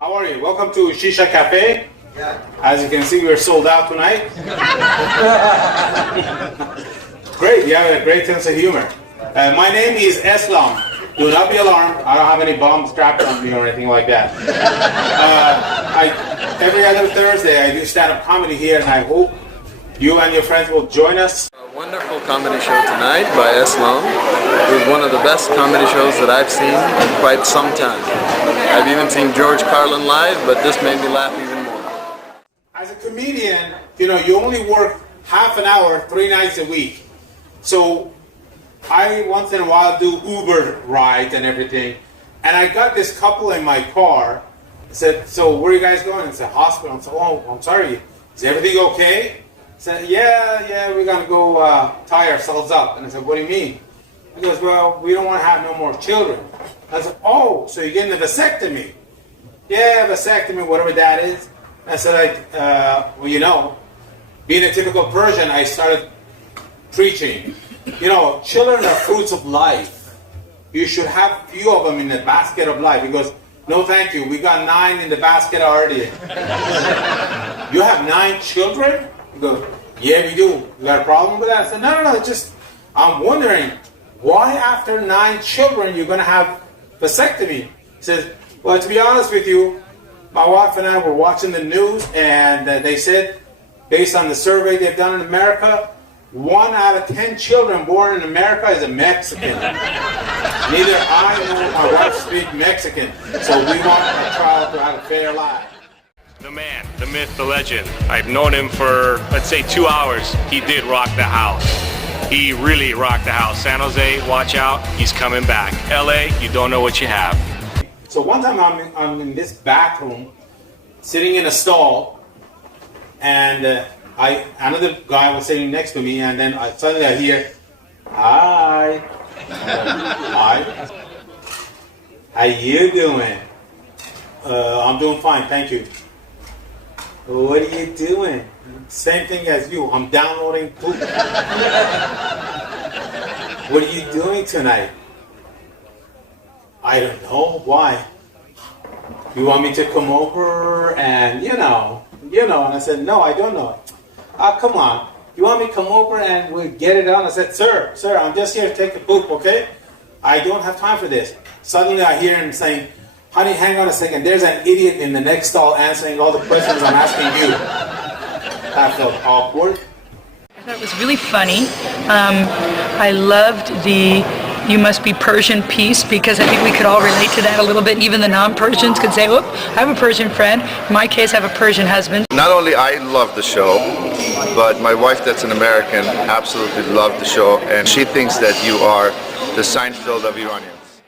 How are you? Welcome to Shisha Cafe. Yeah. As you can see, we're sold out tonight. Great, you have a great sense of humor. My name is Eslam. Do not be alarmed. I don't have any bombs strapped on me or anything like that. Every other Thursday, I do stand-up comedy here, and I hope you and your friends will join us. A wonderful comedy show tonight by Eslam. It was one of the best comedy shows that I've seen in quite some time. I've even seen George Carlin live, but this made me laugh even more. As a comedian, you only work half an hour, 3 nights a week. So I once in a while do Uber rides and everything. And I got this couple in my car. I said, so where are you guys going? It's a hospital. I said, oh, I'm sorry. Is everything okay? I said, yeah, we're going to go tie ourselves up. And I said, what do you mean? He goes, well, we don't want to have no more children. I said, oh, so you're getting a vasectomy? Yeah, vasectomy, whatever that is. I said, well, being a typical Persian, I started preaching. Children are fruits of life. You should have few of them in the basket of life. He goes, no thank you, we got 9 in the basket already. You have 9 children? He goes, yeah, we do. You got a problem with that? I said, no, just, I'm wondering, why after 9 children you're going to have vasectomy? He says, well, to be honest with you, my wife and I were watching the news, and they said, based on the survey they've done in America, 1 out of 10 children born in America is a Mexican. Neither I nor my wife speak Mexican, so we want our child to have a fair life. The man, the myth, the legend. I've known him for, let's say, 2 hours. He did rock the house. He really rocked the house. San Jose, watch out, he's coming back. LA, you don't know what you have. So one time I'm in this bathroom, sitting in a stall, and another guy was sitting next to me, and then suddenly I hear, hi. Hi. How you doing? I'm doing fine, thank you. What are you doing? Same thing as you. I'm downloading poop. What are you doing tonight? I don't know. Why? You want me to come over and, and I said, no, I don't know. Come on. You want me to come over and we'll get it on? I said, sir, I'm just here to take a poop, okay? I don't have time for this. Suddenly I hear him saying, honey, hang on a second. There's an idiot in the next stall answering all the questions I'm asking you. That felt awkward. I thought it was really funny. I loved the "you must be Persian" piece, because I think we could all relate to that a little bit. Even the non-Persians could say, "Whoop, I have a Persian friend." In my case, I have a Persian husband. Not only I love the show, but my wife, that's an American, absolutely loved the show, and she thinks that you are the Seinfeld of Iranians.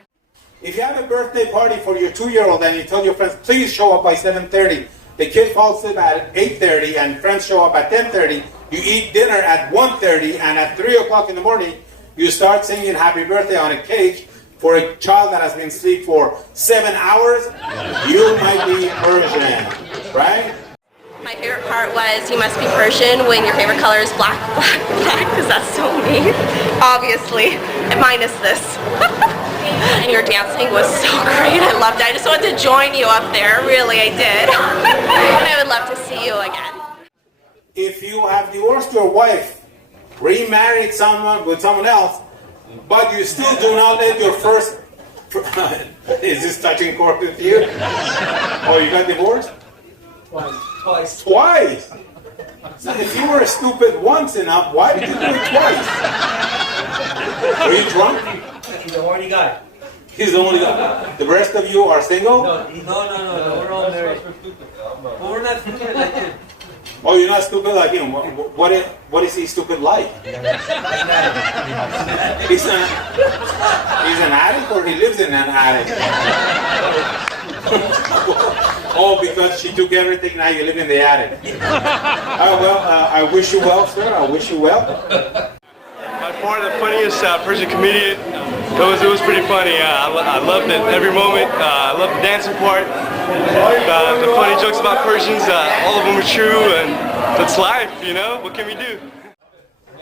If you have a birthday party for your 2-year-old and you tell your friends, please show up by 7:30, the kid falls asleep at 8:30 and friends show up at 10:30, you eat dinner at 1:30, and at 3 o'clock in the morning, you start singing happy birthday on a cake for a child that has been asleep for 7 hours, you might be Persian, right? My favorite part was "you must be Persian" when your favorite color is black, because that's so me. Obviously, minus this. And your dancing was so great. I loved it. I just wanted to join you up there. Really, I did. And I would love to see you again. If you have divorced your wife, remarried someone with someone else, but you still do not let your first... Is this touching court with you? Oh, you got divorced? Twice? So if you were stupid once enough, why did you do it twice? Were you drunk? He's the only guy. He's the only guy. The rest of you are single? No, we're all married. But we're not stupid like him. Oh, you're not stupid like him. What is he stupid like? He's an addict, or he lives in an attic? Oh, because she took everything, now you live in the attic. I wish you well, sir. I wish you well. By far the funniest Persian comedian. It was pretty funny. I loved it every moment. I loved the dancing part. The funny jokes about Persians, all of them were true, and that's life, What can we do?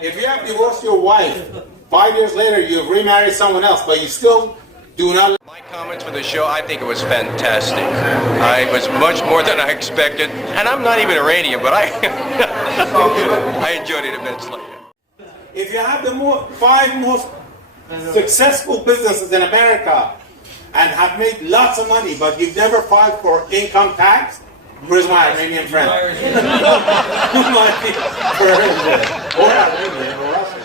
If you have divorced your wife, 5 years later you've remarried someone else, but you still do not... Comments for the show, I think it was fantastic. I was much more than I expected, and I'm not even Iranian, but I enjoyed it immensely. If you have the five most successful businesses in America and have made lots of money, but you've never filed for income tax, where's my Iranian friend? Or Iranian or Russian.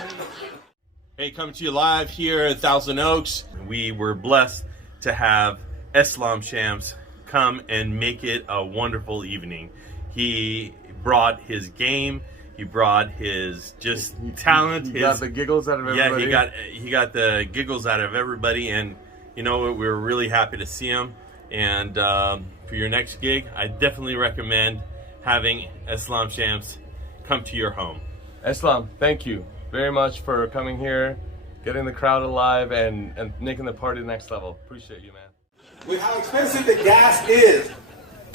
Hey, coming to you live here at Thousand Oaks. We were blessed to have Eslam Shams come and make it a wonderful evening. He brought his game, he brought his just talent. He got the giggles out of everybody. Yeah, he got the giggles out of everybody, and you know, we were really happy to see him. And for your next gig, I definitely recommend having Eslam Shams come to your home. Eslam, thank you very much for coming here, getting the crowd alive, and making the party the next level. Appreciate you, man. With how expensive the gas is,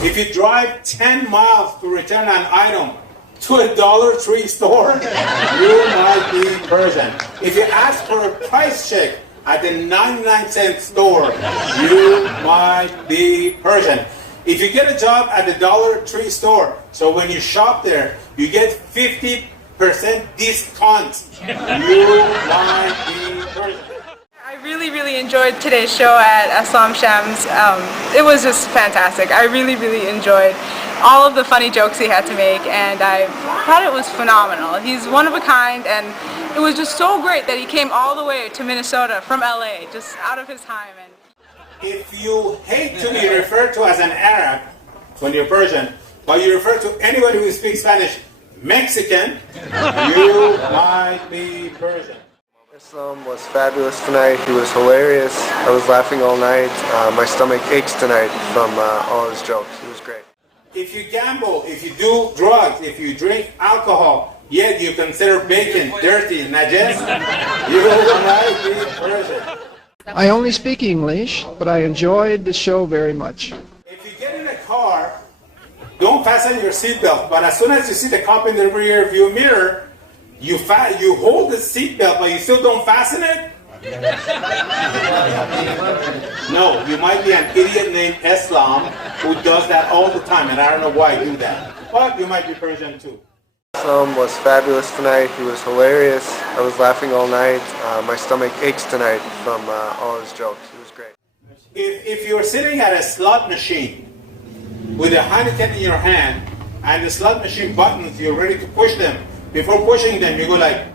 if you drive 10 miles to return an item to a Dollar Tree store, you might be Persian. If you ask for a price check at the 99-cent store, you might be Persian. If you get a job at the Dollar Tree store, so when you shop there, you get 50% discount, you might be Persian. I really enjoyed today's show at Eslam Shams. It was just fantastic. I really enjoyed all of the funny jokes he had to make, and I thought it was phenomenal. He's one of a kind, and it was just so great that he came all the way to Minnesota from LA, just out of his time. And if you hate to be referred to as an Arab when you're Persian, but you refer to anybody who speaks Spanish Mexican, you might be Persian. Eslam was fabulous tonight. He was hilarious. I was laughing all night. My stomach aches tonight from all his jokes. It was great. If you gamble, if you do drugs, if you drink alcohol, yet you consider bacon dirty, najas, you might be Persian. I only speak English, but I enjoyed the show very much. If you get in a car, don't fasten your seatbelt, but as soon as you see the cop in the rear view mirror, you hold the seatbelt, but you still don't fasten it? No, you might be an idiot named Eslam who does that all the time, and I don't know why you do that. But you might be Persian too. Eslam was fabulous tonight. He was hilarious. I was laughing all night. My stomach aches tonight from all his jokes. It was great. If you're sitting at a slot machine with a Heineken in your hand, and the slot machine buttons, you're ready to push them. Before pushing them, you go like,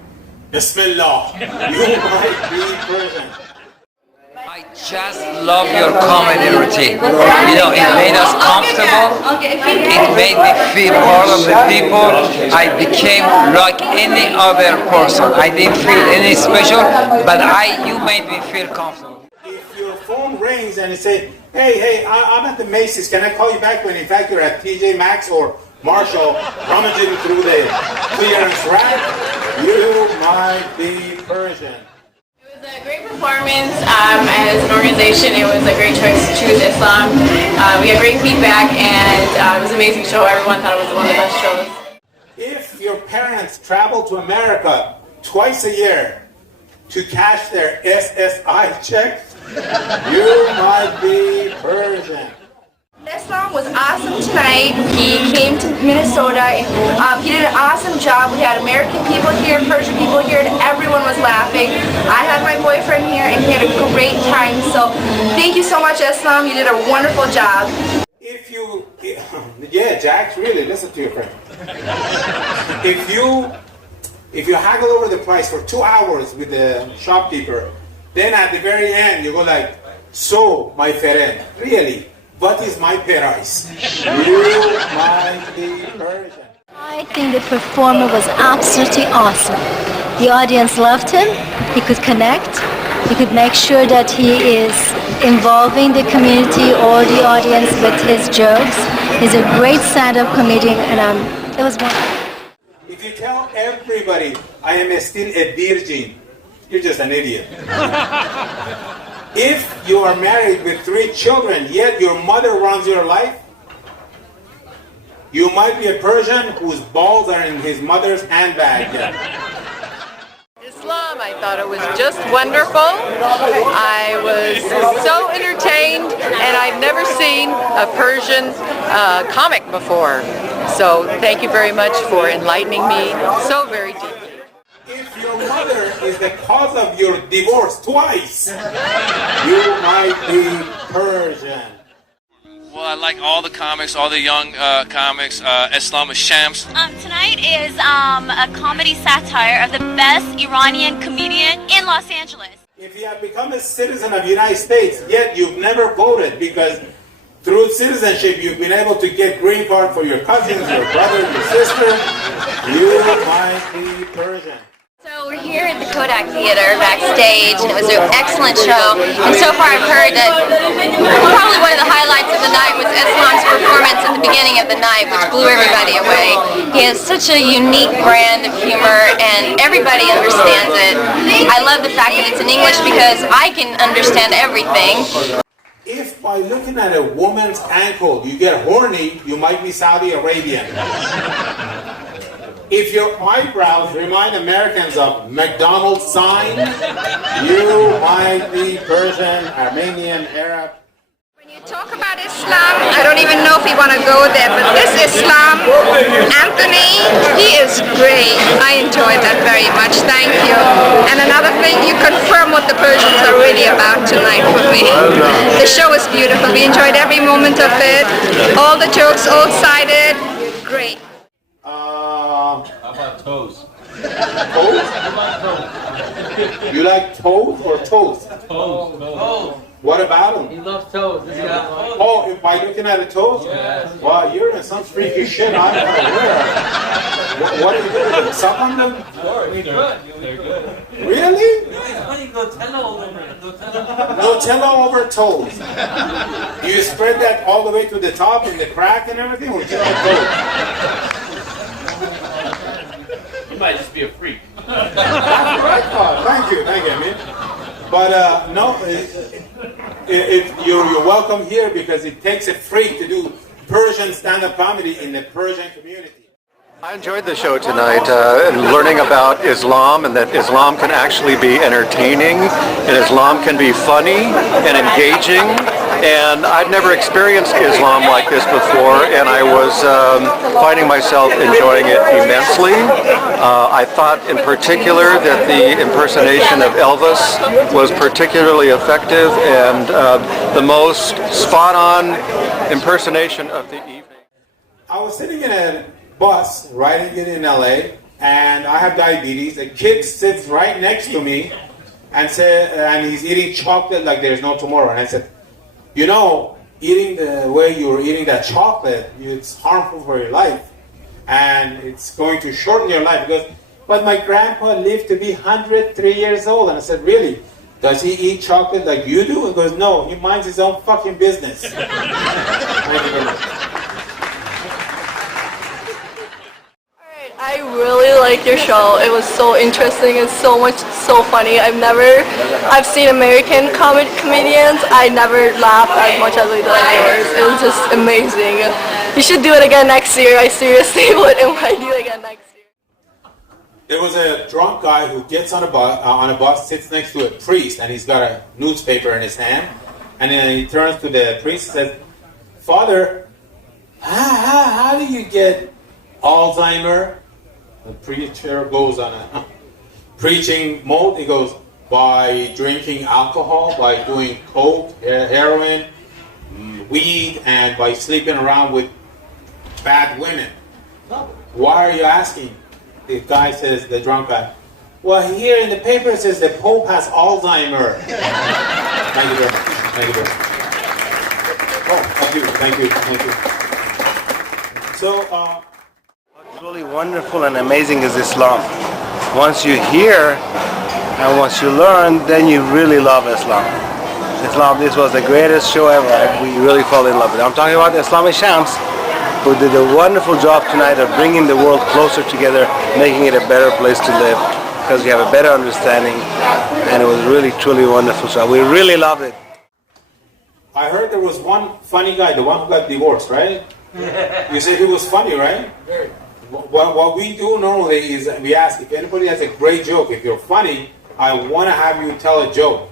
Bismillah. You might be Persian. I just love your comedy routine. You know, it made us comfortable. It made me feel part of the people. I became like any other person. I didn't feel any special, but you made me feel comfortable. If your phone rings and you say, hey, I'm at the Macy's, can I call you back when in fact you're at TJ Maxx or Marshall, rummaging through the clearance rack, you might be Persian. It was a great performance. As an organization, it was a great choice to choose Islam. We got great feedback, and it was an amazing show. Everyone thought it was one of the best shows. If your parents travel to America twice a year to cash their SSI checks, you might be Persian. Eslam was awesome tonight. He came to Minnesota and he did an awesome job. We had American people here, Persian people here, and everyone was laughing. I had my boyfriend here and he had a great time. So thank you so much, Eslam. You did a wonderful job. Yeah, Jax, really, listen to your friend. If you haggle over the price for 2 hours with the shopkeeper, then at the very end you go like, so my friend, really? What is my price? You might be Persian. I think the performer was absolutely awesome. The audience loved him. He could connect. He could make sure that he is involving the community or the audience with his jokes. He's a great stand-up comedian, and it was wonderful. If you tell everybody I am still a virgin, you're just an idiot. If you are married with 3 children, yet your mother runs your life, you might be a Persian whose balls are in his mother's handbag. Islam, I thought it was just wonderful. I was so entertained, and I've never seen a Persian comic before. So thank you very much for enlightening me so very deeply. If your mother is the cause of your divorce twice, you might be Persian. Well, I like all the comics, all the young comics, Eslam Shams. Tonight is a comedy satire of the best Iranian comedian in Los Angeles. If you have become a citizen of the United States, yet you've never voted because through citizenship you've been able to get green card for your cousins, your brother, your sister, you might be Persian. So we're here at the Kodak Theater backstage, and it was an excellent show. And so far I've heard that probably one of the highlights of the night was Eslam's performance at the beginning of the night, which blew everybody away. He has such a unique brand of humor, and everybody understands it. I love the fact that it's in English because I can understand everything. If by looking at a woman's ankle you get horny, you might be Saudi Arabian. If your eyebrows remind Americans of McDonald's sign, you might be Persian, Armenian, Arab. When you talk about Islam, I don't even know if you want to go there, but this Islam, Anthony, he is great. I enjoyed that very much. Thank you. And another thing, you confirm what the Persians are really about tonight for me. The show was beautiful. We enjoyed every moment of it. All the jokes, all-sided. Great. How about toes? Toes? You like toes or toast? Toes. What about them? He loves toes. This guy. Oh, if by looking at a toes? Yes. Wow, you're in some freaky shit I'm not aware of. What do you do with them? Suck on them? They're good. They're good. Really? It's funny, Nutella over it. Nutella over toes. Do you spread that all the way to the top and the crack and everything, or just the toes? You might just be a freak. Thank you, I mean. But no, you're welcome here because it takes a freak to do Persian stand-up comedy in the Persian community. I enjoyed the show tonight, learning about Islam and that Islam can actually be entertaining and Islam can be funny and engaging. And I'd never experienced Islam like this before, and I was finding myself enjoying it immensely. I thought in particular that the impersonation of Elvis was particularly effective and the most spot-on impersonation of the evening. I was sitting in a bus riding it in LA, and I have diabetes. A kid sits right next to me and he's eating chocolate like there's no tomorrow. And I said, you know, eating the way you're eating that chocolate, it's harmful for your life, and it's going to shorten your life. He goes, but my grandpa lived to be 103 years old. And I said, really? Does he eat chocolate like you do? He goes, no, he minds his own fucking business. I really like your show. It was so interesting and so funny. I've seen American comedians. I never laughed as much as I did at yours. It was just amazing. You should do it again next year. I seriously would invite you again next year. There was a drunk guy who gets on a bus, sits next to a priest, and he's got a newspaper in his hand, and then he turns to the priest and says, Father, how do you get Alzheimer? The preacher goes on a preaching mode. He goes, by drinking alcohol, by doing coke, heroin, weed, and by sleeping around with bad women. Why are you asking? The guy says, the drunk guy, well, here in the paper it says the Pope has Alzheimer. Thank you very much. Thank you very much. Oh, thank you. So, what's really wonderful and amazing is Islam. Once you hear and once you learn, then you really love Islam. Islam, this was the greatest show ever. We really fell in love with it. I'm talking about the Islamic Shams, who did a wonderful job tonight of bringing the world closer together, making it a better place to live, because we have a better understanding, and it was really, truly wonderful show. We really loved it. I heard there was one funny guy, the one who got divorced, right? You said he was funny, right? What we do normally is we ask if anybody has a great joke. If you're funny, I want to have you tell a joke.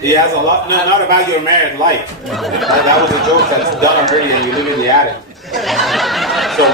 He has a lot. No, not about your married life. That was a joke that's done already and you live in the attic. So